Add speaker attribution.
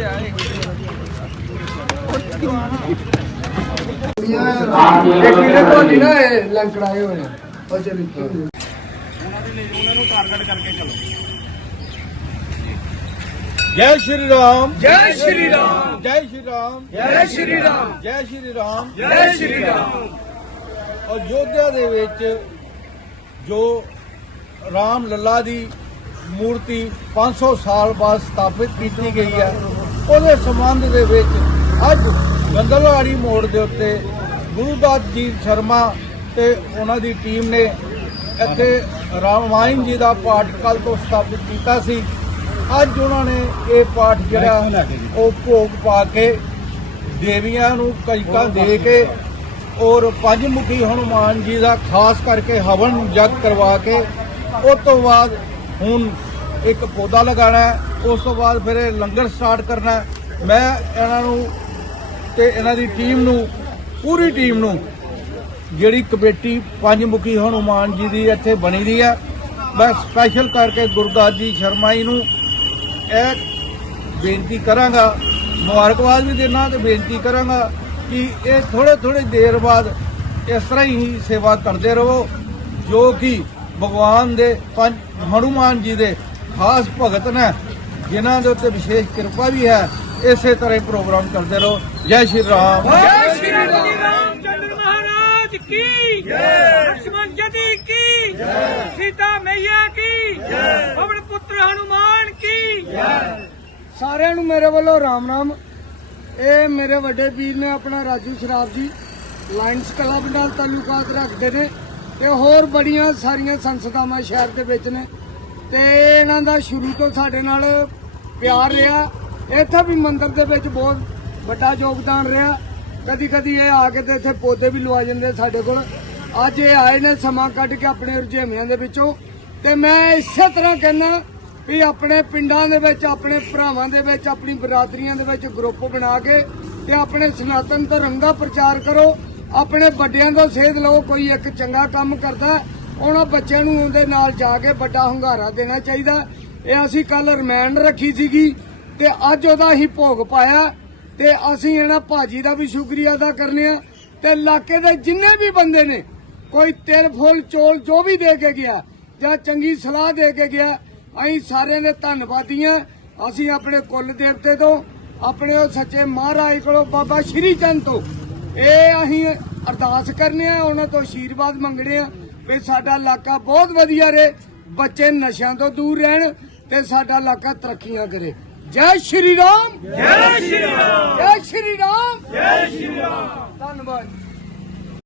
Speaker 1: ਇਹ ਕੀੜੇ ਤੋਂ ਨਹੀਂ ਨਾ ਇਹ ਲੰਕੜਾਏ ਹੋਏ ਆ ਉਹ ਚਲੀ
Speaker 2: ਜੈ ਸ਼੍ਰੀ ਰਾਮ।
Speaker 1: ਜੈ ਸ਼੍ਰੀ ਰਾਮ।
Speaker 2: ਜੈ ਸ਼੍ਰੀ ਰਾਮ।
Speaker 1: ਜੈ ਸ਼੍ਰੀ ਰਾਮ।
Speaker 2: ਜੈ ਸ਼੍ਰੀ ਰਾਮ।
Speaker 1: ਜੈ ਸ਼੍ਰੀ ਰਾਮ।
Speaker 2: ਅਯੋਧਿਆ ਦੇ ਵਿੱਚ ਜੋ ਰਾਮ ਲੱਲਾ ਦੀ ਮੂਰਤੀ 500 ਸਾਲ ਬਾਅਦ ਸਥਾਪਿਤ ਕੀਤੀ ਗਈ ਹੈ ਉਹਦੇ ਸੰਬੰਧ ਦੇ ਵਿੱਚ ਅੱਜ ਗੰਦਲਵਾੜੀ ਮੋੜ ਦੇ ਉੱਤੇ ਗੁਰੂਦਾਸ ਜੀ ਸ਼ਰਮਾ ਤੇ ਉਹਨਾਂ ਦੀ ਟੀਮ ਨੇ ਇੱਥੇ ਰਾਮਾਇਣ ਜੀ ਦਾ ਪਾਠ ਕੱਲ ਤੋਂ ਸਥਾਪਿਤ ਕੀਤਾ ਸੀ। ਅੱਜ ਉਹਨਾਂ ਨੇ ਇਹ ਪਾਠ ਜਿਹੜਾ ਉਹ ਭੋਗ ਪਾ ਕੇ ਦੇਵੀਆਂ ਨੂੰ ਕਜਕਾਂ ਦੇ ਕੇ ਔਰ ਪੰਜਮੁਖੀ ਹਨੂਮਾਨ ਜੀ ਦਾ ਖਾਸ ਕਰਕੇ ਹਵਨ ਜਗ ਕਰਵਾ ਕੇ ਉਸ ਤੋਂ ਬਾਅਦ ਹੁਣ ਇੱਕ ਪੌਦਾ ਲਗਾਉਣਾ ਹੈ। ਉਸ ਤੋਂ ਬਾਅਦ ਫਿਰ ਇਹ ਲੰਗਰ ਸਟਾਰਟ ਕਰਨਾ ਮੈਂ ਇਹਨਾਂ ਨੂੰ ਤੇ ਇਹਨਾਂ ਦੀ ਟੀਮ ਨੂੰ, ਪੂਰੀ ਟੀਮ ਨੂੰ ਜਿਹੜੀ ਕਮੇਟੀ ਪੰਜ ਮੁਖੀ ਹਨੂਮਾਨ ਜੀ ਦੀ ਇੱਥੇ ਬਣੀ ਦੀ ਹੈ, ਮੈਂ ਸਪੈਸ਼ਲ ਕਰਕੇ ਗੁਰਦਾਸ ਜੀ ਸ਼ਰਮਾ ਜੀ ਨੂੰ ਇਹ ਬੇਨਤੀ ਕਰਾਂਗਾ, ਮੁਬਾਰਕਬਾਦ ਵੀ ਦੇਣਾ ਤੇ ਬੇਨਤੀ ਕਰਾਂਗਾ ਕਿ ਇਹ ਥੋੜੇ ਥੋੜੇ ਦੇਰ ਬਾਅਦ ਇਸ ਤਰ੍ਹਾਂ ਹੀ ਸੇਵਾ ਕਰਦੇ ਰਹੋ, ਜੋ ਕਿ ਭਗਵਾਨ ਦੇ ਪੰਜ, ਹਨੂਮਾਨ ਜੀ ਦੇ ਖਾਸ ਭਗਤ ਨੇ ਜਿਨ੍ਹਾਂ ਦੇ ਉੱਤੇ ਵਿਸ਼ੇਸ਼ ਕਿਰਪਾ ਵੀ ਹੈ ਇਸੇ ਤਰ੍ਹਾਂ ਹੀ ਪ੍ਰੋਗਰਾਮ ਕਰਦੇ ਰਹੋ। ਜੈ ਸ਼੍ਰੀ ਰਾਮ।
Speaker 1: ਸਾਰਿਆਂ ਨੂੰ ਮੇਰੇ ਵੱਲੋਂ ਰਾਮ ਰਾਮ। ਇਹ ਮੇਰੇ ਵੱਡੇ ਵੀਰ ਨੇ ਆਪਣਾ ਰਾਜੂ ਸ਼ਰਾਬ ਜੀ ਲਾਇਨਸ ਕਲੱਬ ਨਾਲ ਤਾਲੁਕਾਤ ਰੱਖਦੇ ਨੇ ਤੇ ਹੋਰ ਬੜੀਆਂ ਸਾਰੀਆਂ ਸੰਸਥਾਵਾਂ ਸ਼ਹਿਰ ਦੇ ਵਿੱਚ ਨੇ। ਤੇ ਇਹਨਾਂ ਦਾ ਸ਼ੁਰੂ ਤੋਂ ਸਾਡੇ ਨਾਲ ਪਿਆਰ ਰਿਹਾ। ਇੱਥੇ ਵੀ ਮੰਦਿਰ ਦੇ ਵਿੱਚ ਬਹੁਤ ਵੱਡਾ ਯੋਗਦਾਨ ਰਿਹਾ। ਕਦੀ ਕਦੀ ਇਹ ਆ ਕੇ ਤੇ ਇੱਥੇ ਪੌਦੇ ਵੀ ਲਵਾ ਜਾਂਦੇ ਸਾਡੇ ਕੋਲ। ਅੱਜ ਇਹ ਆਏ ਨੇ ਸਮਾਂ ਕੱਢ ਕੇ ਆਪਣੇ ਰੁਝੇਵਿਆਂ ਦੇ ਵਿੱਚੋਂ। ਤੇ ਮੈਂ ਇਸੇ ਤਰ੍ਹਾਂ ਕਹਿੰਦਾ ਵੀ ਆਪਣੇ ਪਿੰਡਾਂ ਦੇ ਵਿੱਚ, ਆਪਣੇ ਭਰਾਵਾਂ ਦੇ ਵਿੱਚ, ਆਪਣੀ ਬਰਾਦਰੀਆਂ ਦੇ ਵਿੱਚ ਗਰੁੱਪ ਬਣਾ ਕੇ ਤੇ ਆਪਣੇ ਸਨਾਤਨ ਧਰਮ ਦਾ ਪ੍ਰਚਾਰ ਕਰੋ। ਆਪਣੇ ਵੱਡਿਆਂ ਤੋਂ ਸੇਧ ਲਓ, ਕੋਈ ਇੱਕ ਚੰਗਾ ਕੰਮ ਕਰਦਾ, ਉਹਨਾਂ ਬੱਚਿਆਂ ਨੂੰ ਉਹਦੇ ਨਾਲ ਜਾ ਕੇ ਵੱਡਾ ਹੁੰਗਾਰਾ ਦੇਣਾ ਚਾਹੀਦਾ। ਇਹ ਅਸੀਂ ਕੱਲ ਰਿਮਾਂਡ ਰੱਖੀ ਸੀਗੀ ਤੇ ਅੱਜ ਉਹਦਾ ਹੀ ਭੋਗ ਪਾਇਆ ਤੇ ਅਸੀਂ ਇਹਨਾਂ ਭਾਜੀ ਦਾ ਵੀ ਸ਼ੁਕਰੀਆ ਅਦਾ ਕਰਨੇ ਆ ਤੇ ਇਲਾਕੇ ਦੇ ਜਿੰਨੇ ਵੀ ਬੰਦੇ ਨੇ, ਕੋਈ ਤਿਲ, ਫੁੱਲ, ਚੋਲ ਜੋ ਵੀ ਦੇ ਕੇ ਗਿਆ ਜਾਂ ਚੰਗੀ ਸਲਾਹ ਦੇ ਕੇ ਗਿਆ, ਅਸੀਂ ਸਾਰਿਆਂ ਦੇ ਧੰਨਵਾਦੀ ਹਾਂ ਅਸੀਂ ਆਪਣੇ ਕੁੱਲ ਦੇਵਤੇ ਤੋਂ, ਆਪਣੇ ਉਹ ਸੱਚੇ ਮਹਾਰਾਜ ਕੋਲੋਂ ਬਾਬਾ ਸ਼੍ਰੀ ਚੰਦ ਤੋਂ। ਇਹ ਅਸੀਂ ਅਰਦਾਸ ਕਰਨੇ ਆ, ਉਹਨਾਂ ਤੋਂ ਆਸ਼ੀਰਵਾਦ ਮੰਗਣੇ ਆ ਵੀ ਸਾਡਾ ਇਲਾਕਾ ਬਹੁਤ ਵਧੀਆ ਰਹੇ, ਬੱਚੇ ਨਸ਼ਿਆਂ ਤੋਂ ਦੂਰ ਰਹਿਣ ਤੇ ਸਾਡਾ ਇਲਾਕਾ ਤਰੱਕੀਆਂ ਕਰੇ। ਜੈ ਸ਼੍ਰੀ ਰਾਮ। ਜੈ ਸ਼੍ਰੀ ਰਾਮ। ਜੈ ਸ਼੍ਰੀ ਰਾਮ। ਜੈ ਸ਼੍ਰੀ ਰਾਮ। ਧੰਨਵਾਦ